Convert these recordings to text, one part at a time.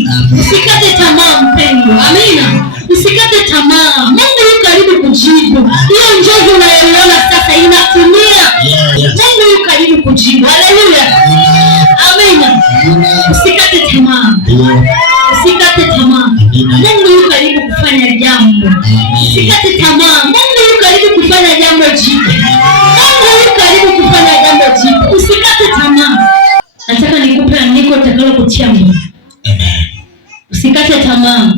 wakati. Usikate tamaa mpendwa. Amina. Usikate tamaa. Mungu yuko karibu kujibu. Hiyo njozi unayoiona sasa inatimia. Mungu yuko karibu kujibu. Haleluya. Amina. Usikate tamaa. Usikate tamaa. Mungu yuko karibu kufanya jambo. Usikate tamaa. Mungu yuko karibu kufanya jambo jipya. Mungu yuko karibu kufanya jambo jipya. Usikate tamaa. Nataka nikupe andiko utakalo kutia moyo. Usikate tamaa.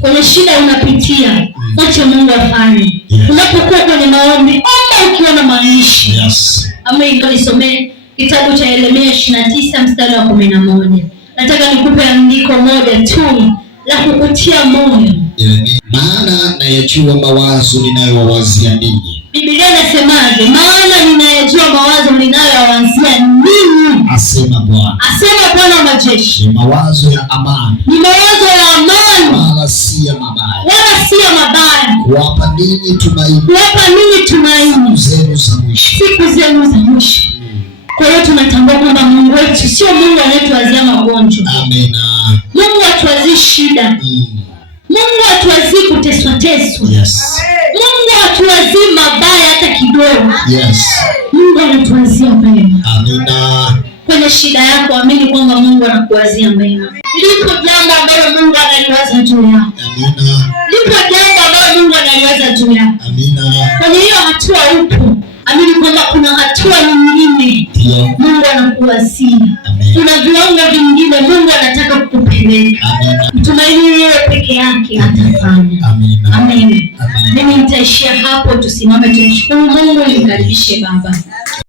Kwenye shida unapitia, acha Mungu afanye. Unapokuwa kwenye maombi, omba ukiona maanisha. Amen. Nisomee kitabu cha Yeremia 29 mstari wa 11. Nataka nikupe andiko moja tu la kukutia moyo. Maana nayajua mawazo ninayowazia ninyi. Biblia inasemaje? Maana ninayajua mawazo ninayowazia ninyi, asema Bwana. Asema Bwana wa majeshi. Ni mawazo ya amani. Ni mawazo ya amani. Wala si ya mabaya. Wala si ya mabaya. Kuwapa ninyi tumaini. Kuwapa ninyi tumaini. Siku zenu za mwisho. Siku zenu za mwisho. Kwa hiyo tunatambua kwamba Mungu wetu sio Mungu anayetuwazia magonjwa. Amina. Mungu hatuwazii shida. Mungu hatuwazii kuteswa. Mungu hatuwazii mabaya hata kidogo. Mungu anatuwazia mema. Amina. Kwenye shida yako amini kwamba Mungu anakuwazia mema. Lipo jambo ambalo Mungu analiwaza juu yako. Amina. Lipo jambo ambalo Mungu analiwaza juu yako. Amina. Kwenye hiyo hatua upo, amini kwamba kuna hatua nyingine Mungu anakuwazia. Kuna viwango vingine Mungu anataka kukupeleka. Mtumaini yeye peke yake atafanya. Amen. Mimi nitaishia hapo, tusimame tumshukuru Mungu, nimkaribishe baba.